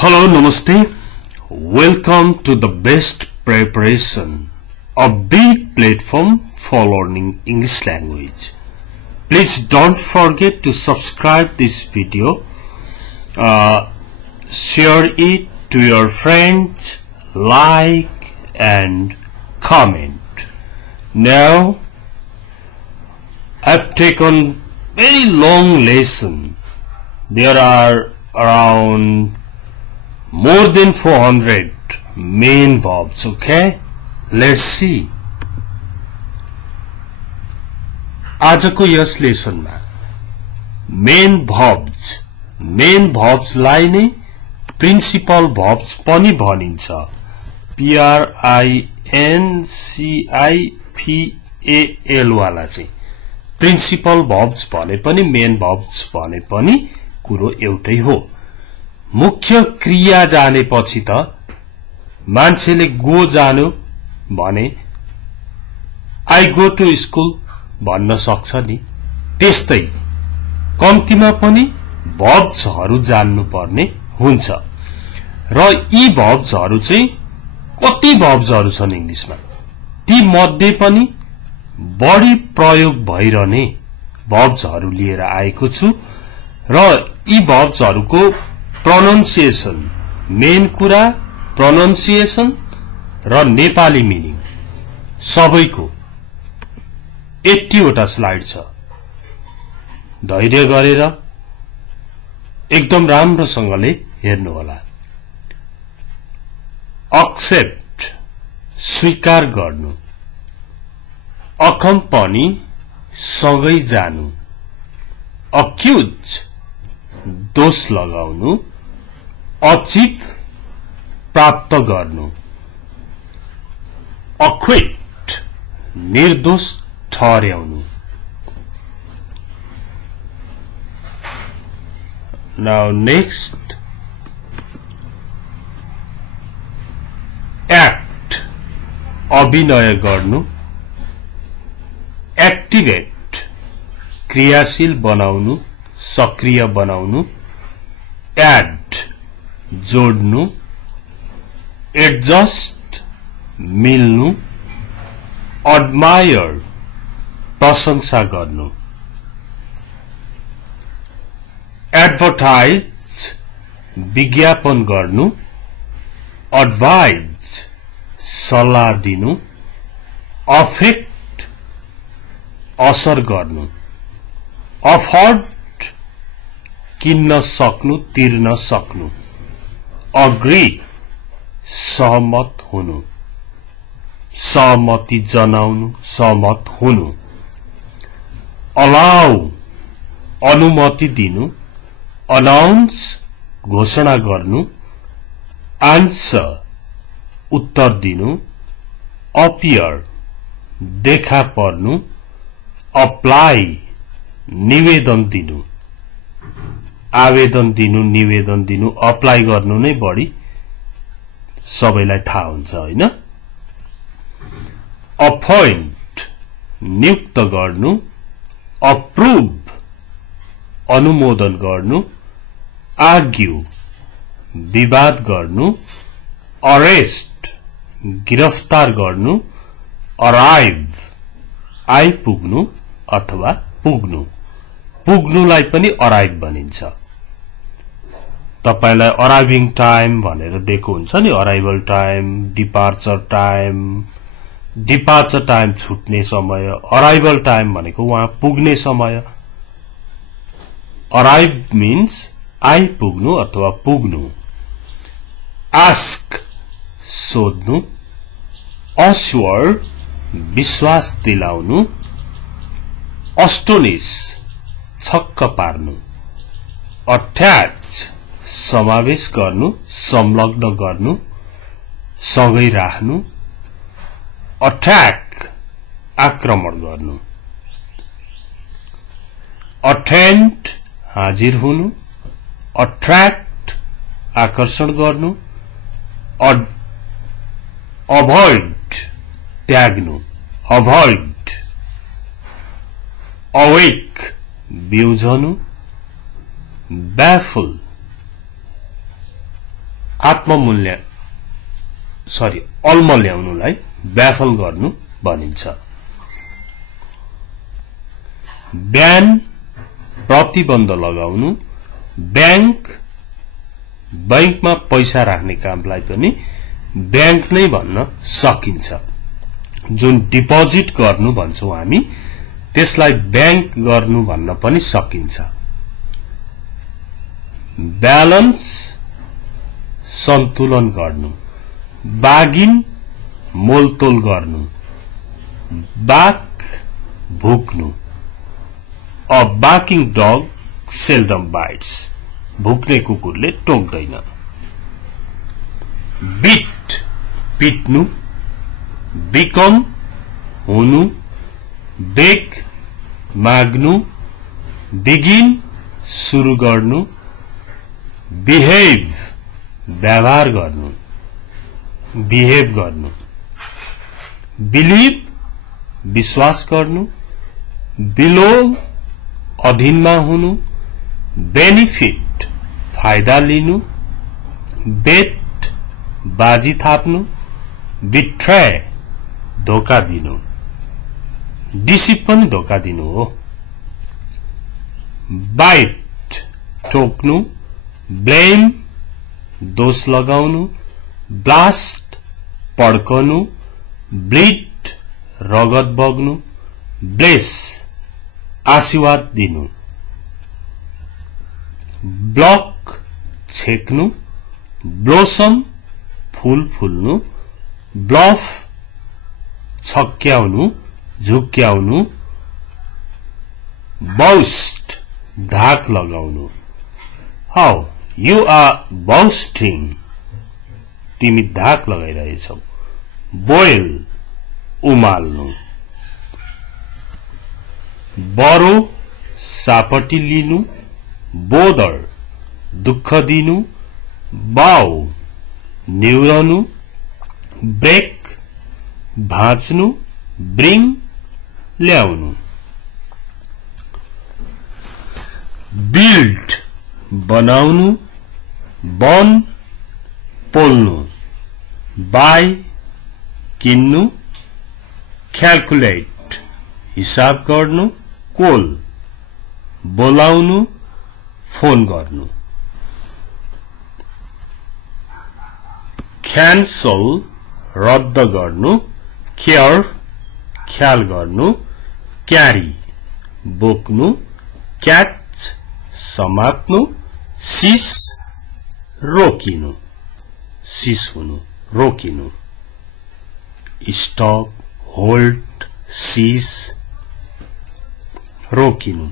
Hello, Namaste. Welcome to the best preparation, a big platform for learning English language. Please don't forget to subscribe this video, share it to your friends, like and comment. Now, I've taken very long lesson. There are around more than 400 main verbs, okay? Let's see. आजको यस लेसनमा main verbs लाई नै principal verbs पनि भनिन्छ. PRINCIPAL वाला चाहिँ principal verbs भने पनि main verbs भने पनि कुरो एउटै हो. मुख्य क्रिया जानेपछि त मान्छेले गो जानु भने I go to school भन्न सक्छ नि. त्यस्तै कम्तीमा पनि verbsहरु जान्नु पर्ने हुन्छ. र यी verbsहरु चाहिँ कति verbsहरु छन् इंग्लिशमा, ती मध्ये पनि बढी प्रयोग भइरहने verbsहरु लिएर आएको छु. र यी verbsहरुको pronunciation, मेन कुरा pronunciation र नेपाली मिनिङ सबैको 80 वटा स्लाइड छ. धैर्य गरेर एकदम राम्रोसँगले हेर्नु होला. accept स्वीकार गर्नु, accompany सँगै जानु, accuse दोष लगाउनु, achieve प्राप्त गर्नु, acquit निर्दोष ठहर्याउनु. Now next, act अभिनय गर्नु, activate क्रियाशील बनाउनु, सक्रिय बनाउनु, add जोड्नु, adjust मिल्नु, admire प्रशंसा गर्नु, advertise विज्ञापन गर्नु, advise सल्लाह दिनु, affect असर गर्नु, afford किन्न सक्नु, तिर्न सक्नु, agree सहमत हुनु, सहमति जनाउनु, सहमत हुनु, allow अनुमति दिनु, announce घोषणा गर्नु, answer उत्तर दिनु, appear देखा पर्नु, apply निवेदन दिनु, आवेदन दिनु, निवेदन दिनु, अप्लाई गर्नु नै बढी सबैलाई थाहा हुन्छ हैन. अपॉइंट नियुक्त गर्नु, अप्रूव अनुमोदन गर्नु, आर्ग्यू विवाद गर्नु, अरेस्ट गिरफ्तार गर्नु, अराइभ आइपुग्नु अथवा पुग्नु. पुग्नुलाई पनि अराइभ भनिन्छ. तपाईलाई अराइभिङ टाइम भनेर दिएको हुन्छ नि, अराइभल टाइम, डिपार्चर टाइम छुट्ने समय, अराइभल टाइम भनेको वहाँ पुग्ने समय. अराइभ मीन्स आइपुग्नु अथवा पुग्नु. आस्क सोध्नु, अस्योर विश्वास दिलाउनु, अस्टोनिश छक्क पार्नु, अट्याच समावेश गर्नु, संलग्न गर्नु, सँगै राख्नु, अट्याक आक्रमण गर्नु, अटेन्ड हाजिर हुनु, अट्र्याक्ट आकर्षण गर्नु, अभोइड त्याग्नु, अभोइड, अवेक बिउझनु, baffle अल्मल्याउनुलाई ब्याफल गर्नु भनिन्छ। ब्यान प्रतिबन्ध लगाउनु, बैंकमा पैसा राख्ने कामलाई पनि बैंक नै भन्न सकिन्छ। जुन डिपोजिट गर्नु भन्छौं हामी त्यसलाई बैंक गर्नु भन्न पनि सकिन्छ। ब्यालेन्स सन्तुलन गर्नु, बागिन मोलतोल गर्नु, बाक भुक्नु। A barking dog seldom bites. भुक्ने कुकुरले टोक्दैन। बीट पिट्नु, बिकम हुनु, बेग माग्नु, बिगिन सुरु गर्नु, बिहेव व्यवहार गर्नु, बिहेव गर्नु, बिलिभ विश्वास गर्नु, बिलो अधीनमा हुनु, बेनिफिट फाइदा लिनु, बेट बाजी थाप्नु, बिट्रे धोका दिनु, डिसिप पनि धोका दिनु हो। बाइट टोक्नु, ब्लेम दोष लगाउनु, ब्लास्ट पड्कनु, ब्लिड रगत बग्नु, ब्लेस आशीर्वाद दिनु, ब्लक छेक्नु, ब्लोसम फूल फुल्नु, ब्लफ छक्क्याउनु झुक्क्याउनु, बाउस्ट धाक लगाउनु। हाउ यू आर बाउस्टिङ, तिमी धाक लगाइरहेछौ। बोइल उमाल्नु, बरो सापटी लिनु, बोदर दुःख दिनु, बाउ निउरनु, ब्रेक भाँच्नु, ब्रिङ ल्याउनु। बिल्ड बनाउनु, बन पोल्नु, बाई किन्नु, क्याल्कुलेट हिसाब गर्नु, कोल बोलाउनु, फोन गर्नु। क्यान्सल रद्द गर्नु, केयर ख्याल गर्नु, क्यारी बोक्नु, क्याच समात्नु, सिस रोकिनु, सिस हुनु रोकिनु। स्टप होल्ड सीज रोकिनु।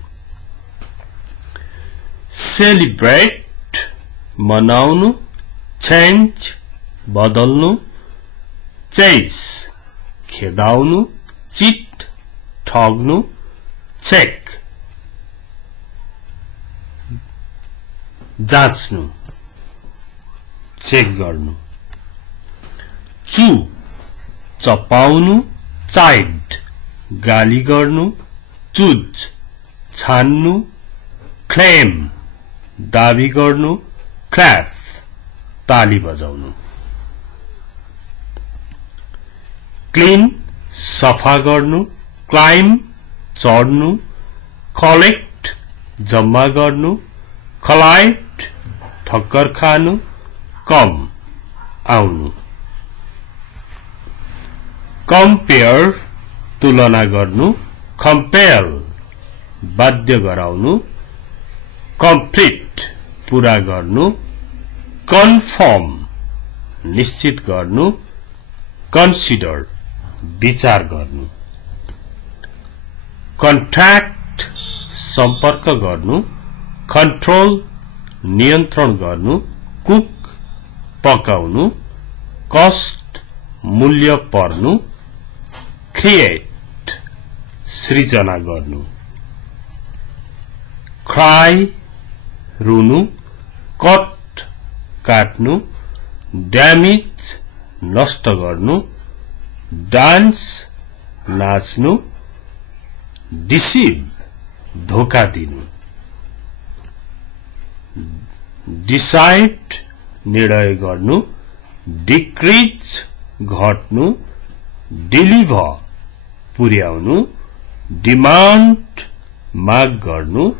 सेलिब्रेट मनाउनु, चेन्ज बदल्नु, चेस खेदाउनु, चिट ठग्नु, चेक जाँच्नु चेक गर्नु। चु चपाउनु, चाइड गाली गर्नु, चुज छान्नु, क्लेम दाबी गर्नु, क्ल्याप ताली बजाउनु। क्लीन सफा गर्नु, क्लाइम चढ्नु, कलेक्ट जम्मा गर्नु, कलाइट ठक्कर खानु, कम आउनु। कम्पेयर तुलना गर्नु, कम्पेल बाध्य गराउनु, कम्प्लिट पूरा गर्नु, कन्फर्म निश्चित गर्नु, कन्सिडर विचार गर्नु। कन्ट्याक्ट सम्पर्क गर्नु, कन्ट्रोल नियन्त्रण गर्नु, कुक पकाउनु, कस्ट मूल्य पर्नु, क्रिएट सृजना गर्नु। क्राई रुनु, कट काट्नु, ड्यामेज नष्ट गर्नु, डान्स नाच्नु, डिसिभ धोका दिनु। डिसाइड निर्णय गर्नु डिक्रिज घट्नु डिलिभर पुर्याउनु डिमान्ड माग गर्नु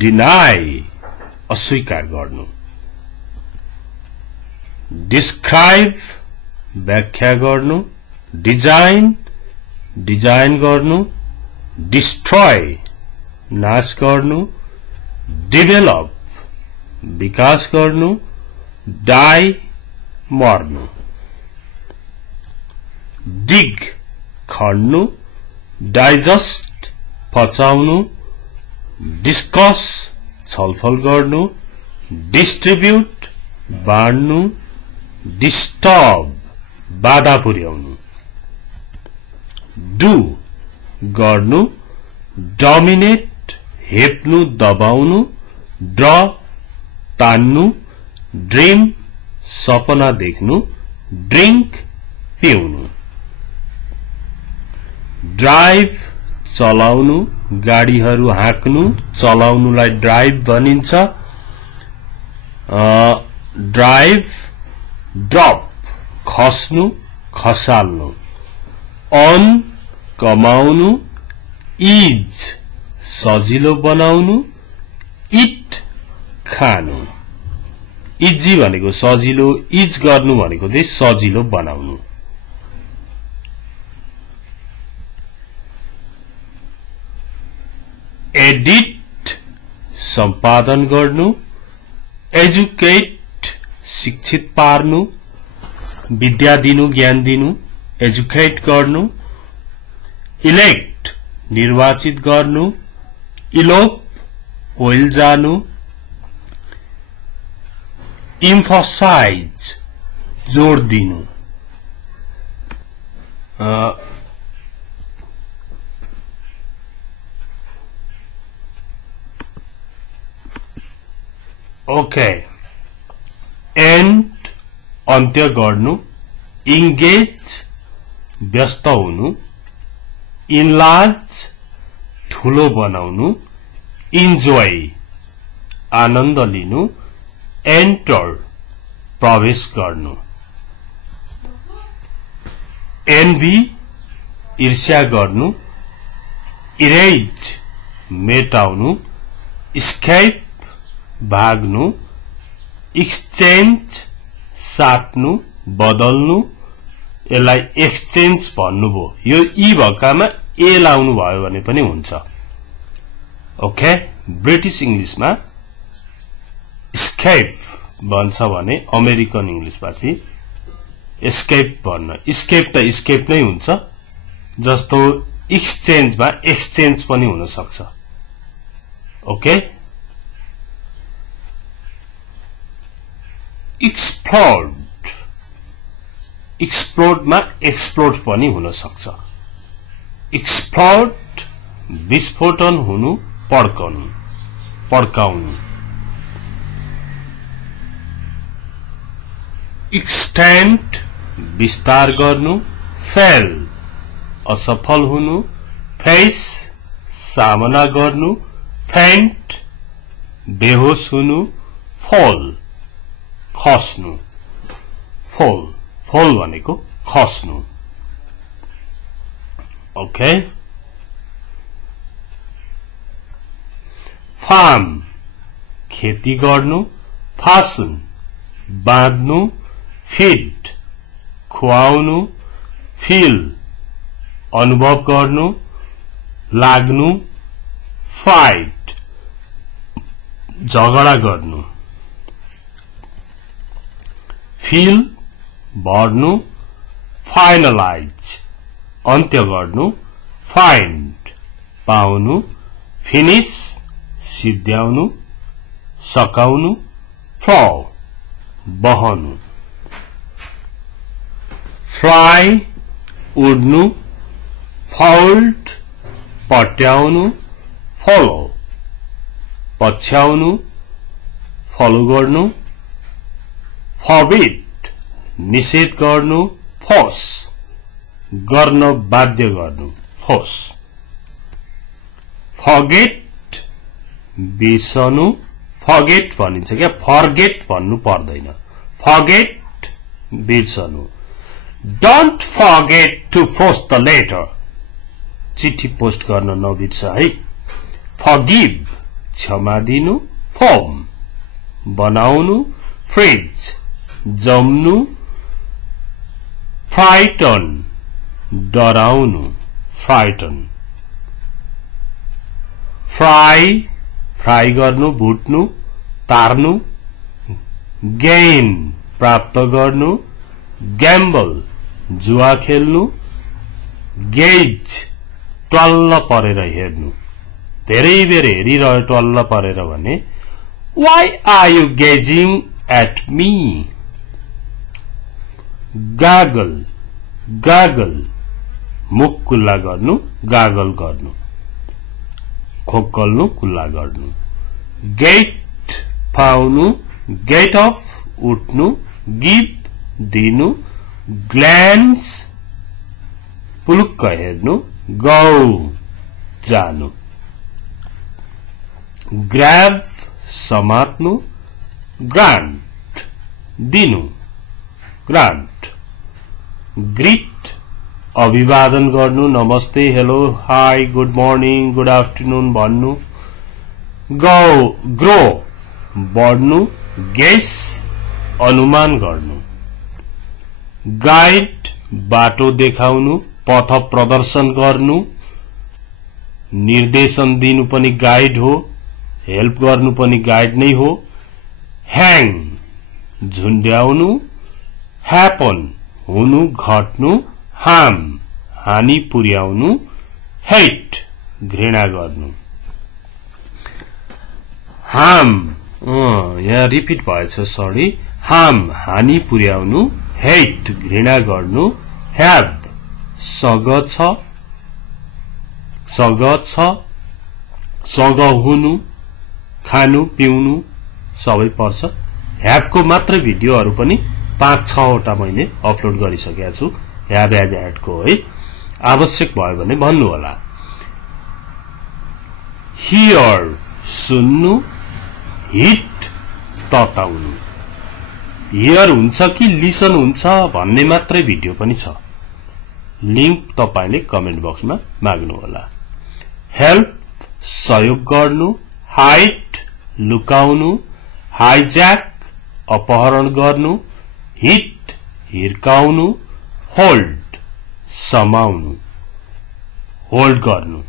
डिनाई अस्वीकार गर्नु डिस्क्राइब व्याख्या गर्नु डिजाइन डिजाइन गर्नु डिस्ट्रॉय नाश गर्नु डेभलप विकास गर्नु डाई मर्नु डिग खन्नु डाइजेस्ट पचाउनु डिस्कस छलफल गर्नु डिस्ट्रिब्युट बाँड्नु डिस्टर्ब बाधा पुर्याउनु डु गर्नु डोमिनेट हेप्नु दबाउनु ड्र तान्नु ड्रीम सपना देख्नु ड्रिंक पिउनु ड्राइभ चलाउनु गाडीहरू हाँक्नु चलाउनुलाई ड्राइभ भनिन्छ ड्राइभ ड्रप खस्नु खसाल्नु अन कमाउनु इज सजिलो बनाउनु इट खानु इजी भनेको सजिलो इज गर्नु भनेको चाहिँ सजिलो बनाउनु एडिट सम्पादन गर्नु एजुकेट शिक्षित पार्नु विद्या दिनु ज्ञान दिनु एजुकेट गर्नु इलेक्ट निर्वाचित गर्नु इलोप ओइल जानु इम्फसाइज जोड़ दिनु ओके एन्ड अन्त्य गर्नु इंगेज व्यस्त हुनु इनलार्ज ठूलो बनाउनु इन्जोय आनन्द लिनु एन्टर प्रवेश गर्नु एन्भी ईर्ष्या गर्नु इरेज मेटाउनु स्केप भाग्नु एक्सचेन्ज साट्नु बदल्नु यसलाई एक्सचेन्ज भन्नुभयो यो ई भकामा ए लाउनु भयो भने पनि हुन्छ ओके ब्रिटिश इंग्लिशमा स्केप भन्छ भने अमेरिकन इंग्लिशमा चाहिँ एस्केप भन्न स्केप त स्केप नै हुन्छ जस्तो एक्सचेन्जमा एक्सचेन्ज पनि हुन सक्छ ओके एक्सप्लोड एक्सप्लोड मा एक्सप्लोड पनि हुन सक्छ एक्सप्लोड विस्फोटन हुनु पड्काउनु पड्काउनु एक्सटेन्ड विस्तार गर्नु फेल असफल हुनु फेस सामना गर्नु फेन्ट बेहोस हुनु फॉल खस्नु फॉल फॉल भनेको खस्नु ओके फार्म खेती गर्नु फासन बाँध्नु फिड खुवाउनु फील अनुभव गर्नु लाग्नु फाइट झगडा गर्नु फील भर्नु फाइनलाइज अन्त्य गर्नु फाइन्ड पाउनु फिनिश सिद्ध्याउनु सकाउनु फ्लो बहनु फ्लाइ उड्नु फोल्ड पट्याउनु फलो पछ्याउनु फलो गर्नु फॉरबिड निषेध गर्नु फोर्स गर्न बाध्य गर्नु फोर्स फॉरगेट बिर्सनु फॉरगेट भनिन्छ क्या फॉरगेट भन्नु पर्दैन forget बिर्सनु don't forget to post the letter चिठी पोस्ट गर्न नबिर्स है forgive क्षमा दिनु form बनाउनु फ्रिज जम्नु frighten डराउनु frighten फ्राई गर्नु भुट्नु तार्नु gain प्राप्त गर्नु gamble जुवा खेल्नु gauge टल्ल परेर हेर्नु धेरै बेर हेरिरह्यो टल्ल परेर भने why are you gazing at me gargle मुख कुल्ला गर्नु गागल गर्नु खोक्कल्नु कुल्ला गर्नु गेट पाउनु गेट अफ उठ्नु गिभ दिनु ग्ल्यान्स पुलुक्क हेर्नु गौ जानु ग्राब समात्नु ग्रान्ट दिनु ग्रान्ट ग्रीट अभिवादन गर्नु नमस्ते hello hi good morning good afternoon भन्नु ग्रो बढ्नु गेस अनुमान गर्नु गाइड बाटो देखाउनु पथ प्रदर्शन गर्नु निर्देशन दिनु पनि गाइड हो हेल्प गर्नु पनि गाइड नै हो ह्याङ झुन्ड्याउनु ह्यापन हुनु घट्नु हार्म हानि पुर्याउनु हेट घृणा गर्नु हार्म यहाँ रिपिट भएछ सरी हार्म हानि पुर्याउनु हेट घृणा गर्नु ह्याभ सँग हुनु खानु पिउनु सबै पर्छ ह्याभको मात्र भिडियोहरु पनि 5-6 वटा मैले अपलोड गरिसकेका छु ह्याभ एज एड को है आवश्यक भयो भने भन्नु होला हियर सुन्नु हिट तताउनु हियर हुन्छ कि लिसन हुन्छ भन्ने मात्रै भिडियो पनि छ लिंक तपाईले कमेन्ट बक्समा माग्नु होला हेल्प सहयोग गर्नु हाइड लुकाउनु हाइज्याक अपहरण गर्नु हिट हिर्काउनु होल्ड समाउनु होल्ड गर्नु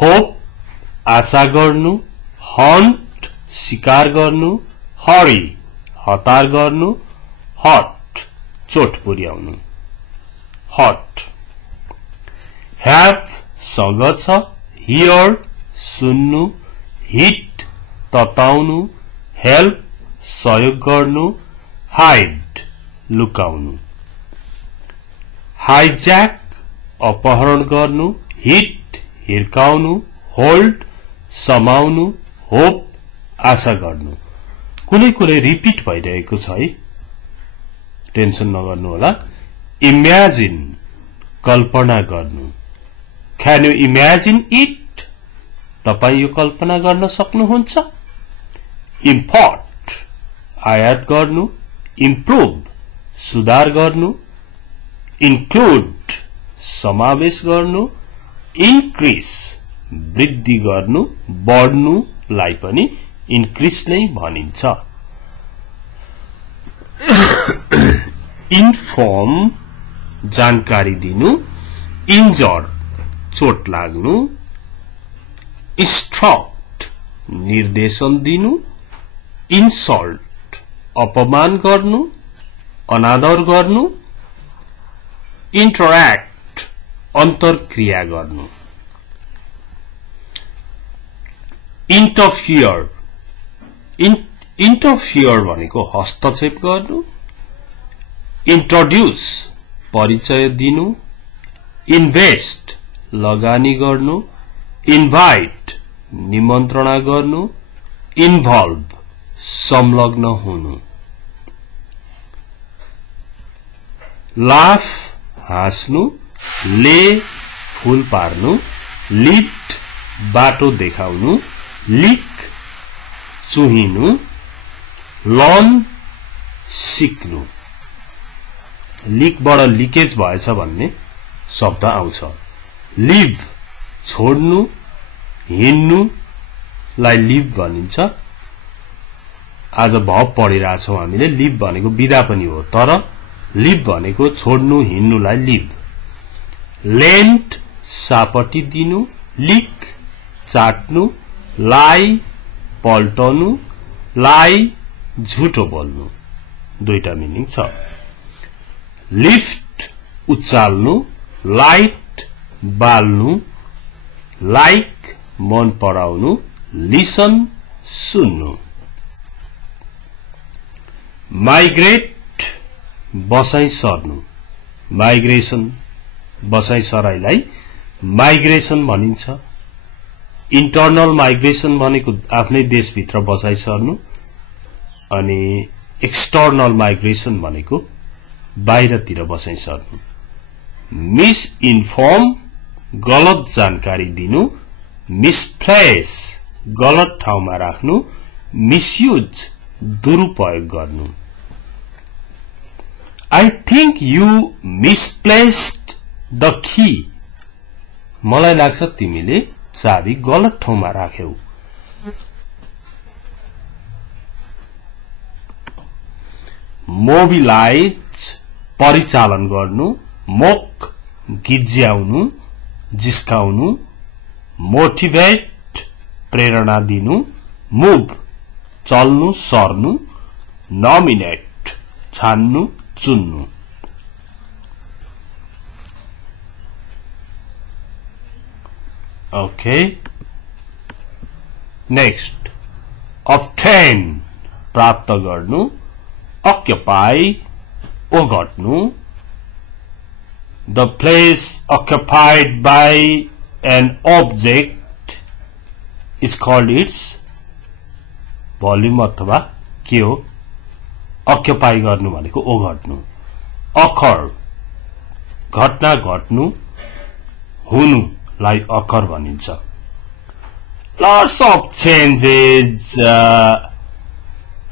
होप आशा गर्नु हन्ट शिकार गर्नु हरी हतार गर्नु हट चोट पुर्याउनु हट ह्याभ सँग छ हियर सुन्नु हिट तताउनु हेल्प सहयोग गर्नु हाइड लुकाउनु हाइज्याक अपहरण गर्नु हिट हिर्काउनु होल्ड समाउनु होप आशा गर्नु कुनै कुनै रिपिट भइरहेको छ है टेन्सन नगर्नु होला इमेजिन कल्पना गर्नु क्यान यु इमेजिन इट तपाई यो कल्पना गर्न सक्नुहुन्छ इम्पोर्ट आयात गर्नु इम्प्रुभ सुधार गर्नु इन्क्लुड समावेश गर्नु इन्क्रिज वृद्धि गर्नु बढ्नुलाई पनि इन्क्रिज नै भनिन्छ इन्फर्म जानकारी दिनु इन्जर्ड चोट लाग्नु इंस्ट्रक्ट निर्देशन दिनु इन्सल्ट अपमान गर्नु अनादर गर्नु इन्टरैक्ट अन्तरक्रिया गर्नु इंटरफियर भनेको हस्तक्षेप गर्नु इंट्रोड्यूस परिचय दिनु इन्वेस्ट लगानी गर्नु इन्भाइट निमन्त्रणा गर्नु इन्भल्भ संलग्न हुनु लाफ हाँस्नु ले फूल पार्नु लिफ्ट बाटो देखाउनु लिक चुहिनु लर्न सिक्नु, लिकबाट लिकेज भएछ भन्ने शब्द आउँछ। लिभ छोड्नु, हिँड्नुलाई लिभ भनिन्छ। आज भब पढिरहेछौं हामीले। लिभ भनेको बिदा पनि हो, तर लिभ भनेको छोड्नु, हिँड्नुलाई लिभ। लेन्ड सापटी दिनु, लिक चाट्नु, लाई पल्टाउनु, लाई झुटो बोल्नु, दुईटा मिनिङ छ। लिफ्ट उचाल्नु, लाइट बाल्नु, लाइक मन पराउनु, लिसन सुन्नु। माइग्रेट बसाई सर्नु, माइग्रेसन बसाई सराईलाई माइग्रेसन भनिन्छ। इन्टरनल माइग्रेसन भनेको आफ्नै देशभित्र बसाई सर्नु, अनि एक्सटर्नल माइग्रेसन भनेको बाहिरतिर बसाई सर्नु। मिस इन्फर्म गलत जानकारी दिनु, मिसप्लेस गलत ठाउँमा राख्नु, मिसयुज दुरुपयोग गर्नु। I think you misplaced the key. मलाई लाग्छ तिमीले चाबी गलत ठाउँमा राख्यौ। मोबिलाइज परिचालन गर्नु, मोक गिज्याउनु जिस्काउनु, मोटिभेट प्रेरणा दिनु, मुभ चल्नु सर्नु, नोमिनेट छान्नु चुन्नु। ओके, नेक्स्ट obtain प्राप्त गर्नु, occupy ओगट्नु, the place occupied by an object is called its volume अथवा के हो। अक्युपाई गर्नु भनेको ओगट्नु। अकर घटना घट्नु, हुनुलाई अकर भनिन्छ। Lots of changes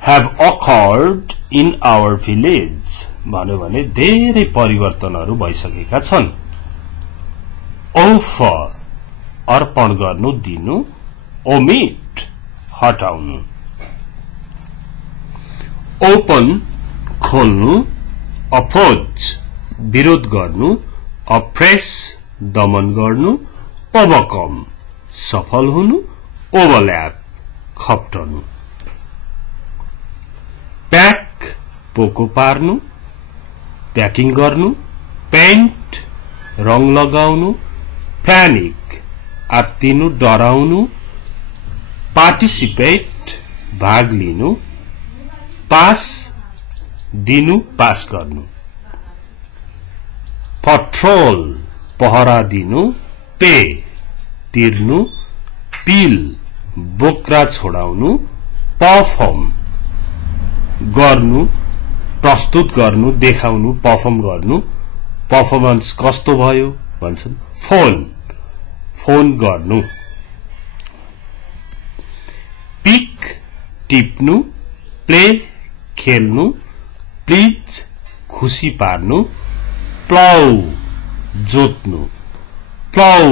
have occurred in our village भन्यो भने धेरै परिवर्तनहरू भइसकेका छन्। offer अर्पण गर्नु दिनु, omit हटाउनु। ओपन खोल्नु, अपोज विरोध गर्नु, अप्रेस दमन गर्नु, ओभरकम सफल हुनु, ओभरल्याप खप्टनु। प्याक पोको पार्नु, प्याकिङ गर्नु, पेन्ट रङ लगाउनु, प्यानिक आत्तिनु डराउनु, पार्टिसिपेट भाग लिनु, पास दिनु पास गर्नु, पट्रोल पहरा दिनु, पे तिर्नु, पिल बोक्रा छोडाउनु, परफर्म गर्नु प्रस्तुत गर्नु देखाउनु, परफर्म गर्नु, परफर्मेन्स कस्तो भयो भन्छन्। फोन गर्नु, पिक टिप्नु, प्ले खेल्नु, प्लिज खुशी पार्नु, प्लाउ जोत्नु। प्लाउ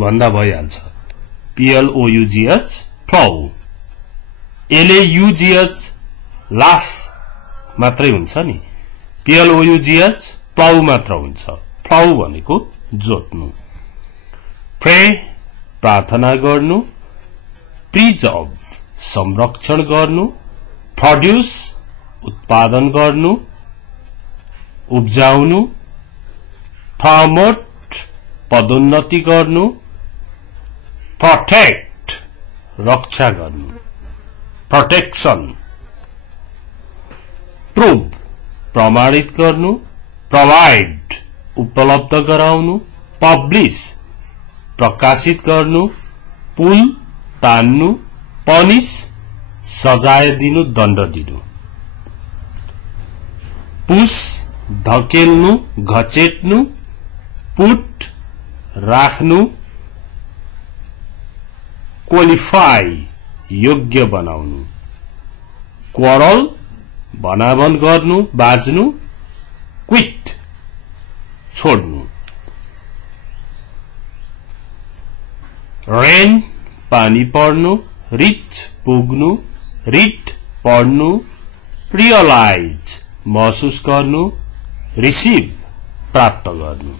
भन्दा भइहाल्छ, PLOUGH प्लाउ। LAUGH लाफ मात्रै हुन्छ नि, PLOUGH प्लाउ मात्र हुन्छ। प्लाउ भनेको जोत्नु। प्रे प्रार्थना गर्नु, प्रिजर्भ संरक्षण गर्नु, प्रोड्यूस उत्पादन गर्नु उब्जाउनु, प्रमोट पदोन्नति गर्नु, प्रोटेक्ट रक्षा गर्नु, प्रोटेक्शन। प्रूव प्रमाणित गर्नु, प्रोवाइड उपलब्ध गराउनु, पब्लिश प्रकाशित गर्नु, पुल तान्नु, पनिश सजाय दिनु दण्ड दिनु, पुश धकेल्नु घचेट्नु, पुट राख्नु, क्वालिफाई योग्य बनाउनु, quarrel भनाभन गर्नु बाज्नु quit छोड्नु rain पानी पर्नु reach पुग्नु read पढ्नु realize महसुस गर्नु receive प्राप्त गर्नु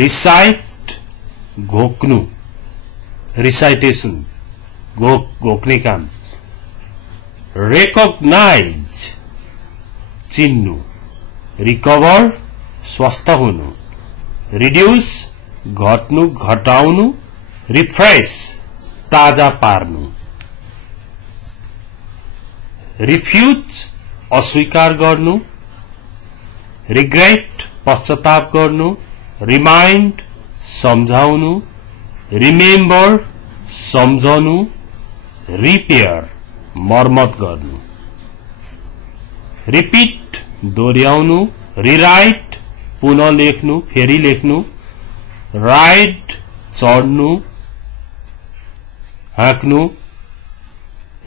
recite घोक्नु recitation घोक्ने काम recognize चिन्नु recover स्वस्थ हुनु reduce घट्नु घटाउनु refresh ताजा पार्नु refuse अस्वीकार गर्नु regret पश्चाताप गर्नु remind सम्झाउनु remember सम्झनु repair मर्मत गर्नु repeat दोहोर्याउनु rewrite पुनः लेख्नु फेरि लेख्नु ride चढ्नु हाँक्नु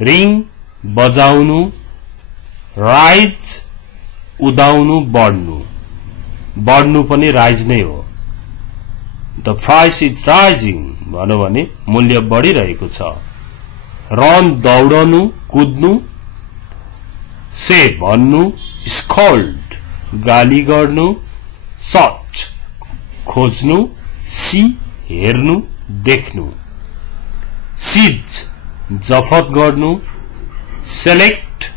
ring बजाउनु rise उदाउनु बढ्नु पनि rise नै हो The price is rising भन्नु भने मूल्य बढिरहेको छ run दौडनु कुद्नु say भन्नु scold गाली गर्नु search खोज्नु see हेर्नु देख्नु seize जफत गर्नु select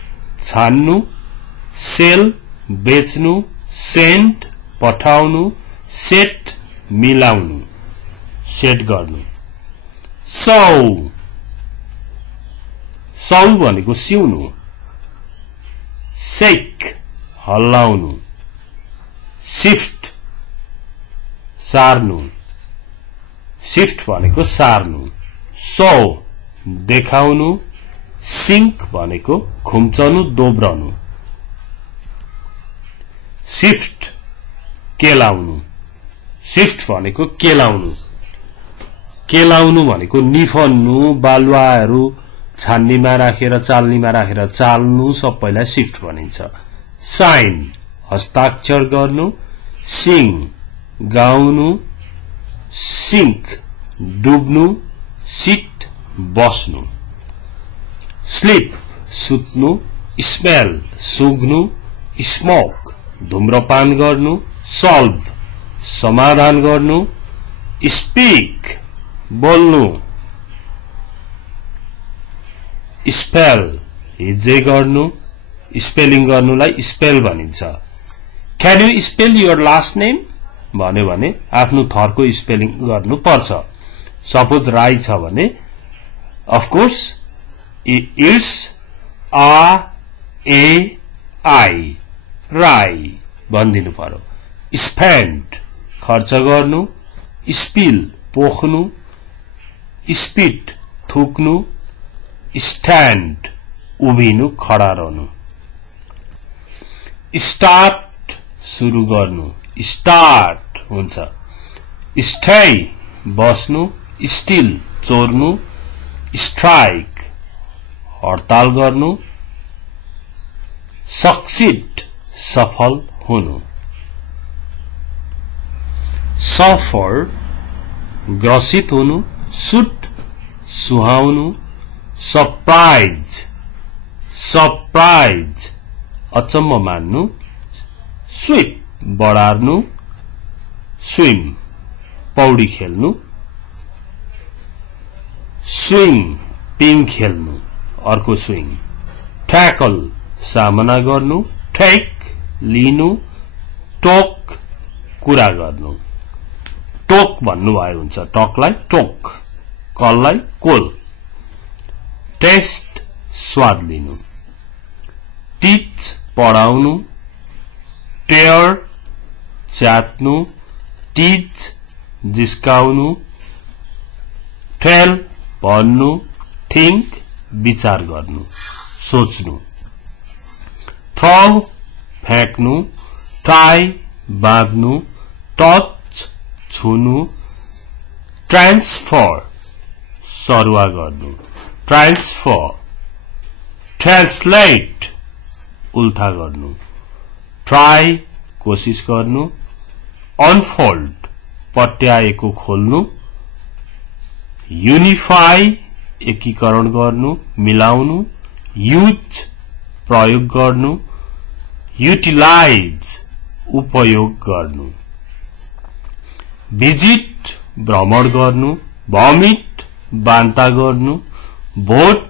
छान्नु sell बेच्नु send पठाउनु set मिलाउनु सेट गर्नु सौ भनेको सिउनु शेक हल्लाउनु शिफ्ट सार्नु शिफ्ट भनेको सार्नु सो देखाउनु सिंक भनेको खुम्चनु दोब्रनु शिफ्ट केलाउनु शिफ्ट भनेको केलाउनु भनेको निफन्नु बालुवाहरू छान्नीमा राखेर चाल्नीमा राखेर चाल्नु सबैलाई शिफ्ट भनिन्छ साइन हस्ताक्षर गर्नु सिङ गाउनु सिंक डुब्नु सिट बस्नु स्लिप सुत्नु स्मेल सुग्नु स्मोक धूम्रपान गर्नु सल्भ समाधान गर्नु स्पीक बोल्नु स्पेल हिज्जे गर्नु स्पेलिङ गर्नुलाई स्पेल भनिन्छ can you spell your last name भन्यो भने आफ्नो थरको स्पेलिङ गर्नु पर्छ सपोज राई छ भने अफ कोर्स इट्स आ ए आई राई भनिदिनु पर्यो स्पेन्ड खर्च गर्नु स्पिल पोख्नु स्पिट थुक्नु स्ट्यान्ड उभिनु खडा रहनु स्टार्ट सुरु गर्नु स्टार्ट हुन्छ स्टे बस्नु स्टिल चोर्नु स्ट्राइक हडताल गर्नु सक्सिड सफल हुनु सफर ग्रसित हुनु सुट सुहाउनु सरप्राइज अचम्म मान्नु स्वीट बढार्नु स्विम पौडी खेल्नु स्विङ पिङ खेल्नु अर्को स्विङ ट्याकल सामना गर्नु ठेक लिनु टोक कुरा गर्नु टोक भन्नुभयो हुन्छ टकलाई टोक कललाई कोल टेस्ट स्वाद लिनु टीच पढाउनु टेयर च्यात्नु टीच जिस्काउनु टेल भन्नु थिंक विचार गर्नु सोच्नु थ्रो फ्याँक्नु टाई बाँध्नु टच छुनु ट्रान्सफर सरुवा गर्नु ट्रान्सफर translate उल्था गर्नु, try कोशिश गर्नु, unfold पट्याएको खोल्नु, unify एकीकरण गर्नु, मिलाउनु, use प्रयोग गर्नु, utilize उपयोग गर्नु, visit भ्रमण गर्नु, vomit बान्ता गर्नु, vote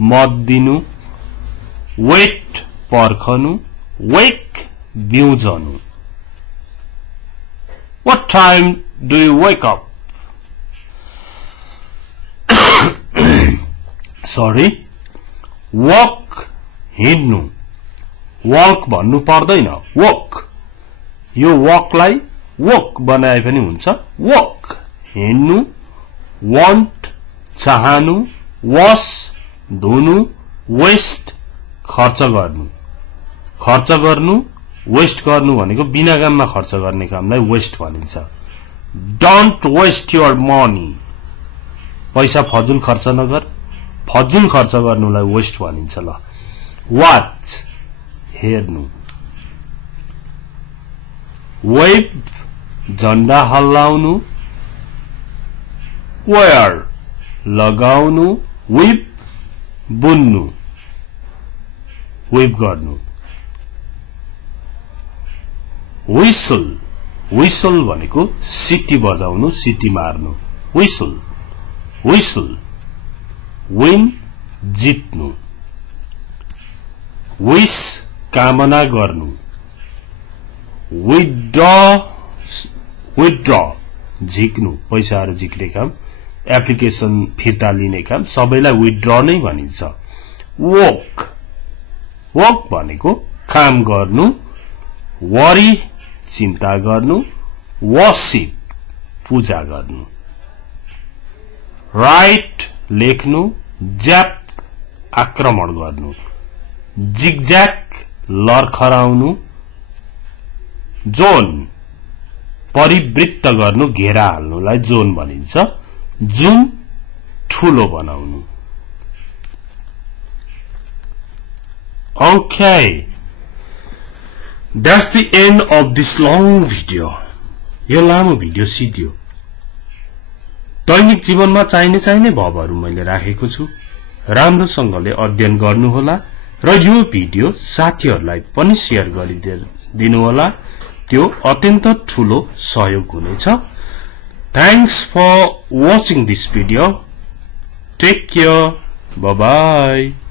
मत दिनु, wait पर्खनु, wake बिउजनु. What time do you wake up? Sorry. Walk हिँड्नु, walk भन्नु पर्दैन, walk. यो walk लाई walk बनाए पनि हुन्छ. walk हिँड्नु, want चाहनु, wash धुनु, waste खर्च गर्नु. खर्च गर्नु, waste गर्नु भनेको बिना काममा खर्च गर्ने कामलाई waste भनिन्छ. Don't waste your money. पैसा फजुल खर्च नगर. फजुल खर्च गर्नुलाई waste भनिन्छ ल. Watch हेर्नु. Wave झण्डा हल्लाउनु. Wear लगाउनु. Whip बुन्नु. Whip गर्नु. Whistle whistle भनेको सिटी बजाउनु, सिटी मार्नु. Whistle whistle win जित्नु. Wish कामना गर्नु. Withdraw झिक्नु, पैसाहरु झिक्ने काम, एप्लिकेसन फिर्ता लिने काम, सबैलाई withdraw नै भनिन्छ. Walk भनेको काम गर्नु. Worry चिन्ता गर्नु. Worship पूजा गर्नु. Write लेख्नु. Jab आक्रमण गर्नु. Zigzag लरखराउनु. Zone परिवृत्त गर्नु, घेरा हाल्नुलाई जोन भनिन्छ. जुम ठूलो बनाउनु. Okay, that's the end of this long video. यो लामो भिडियो सिद्धियो. दैनिक जीवनमा चाहिने भावहरु मैले राखेको छु. राम्रोसँगले अध्ययन गर्नुहोला र यो भिडियो साथीहरुलाई पनि शेयर गरिदिनु होला. त्यो अत्यन्त ठूलो सहयोग हुनेछ. Thanks for watching this video. Take care. Bye bye.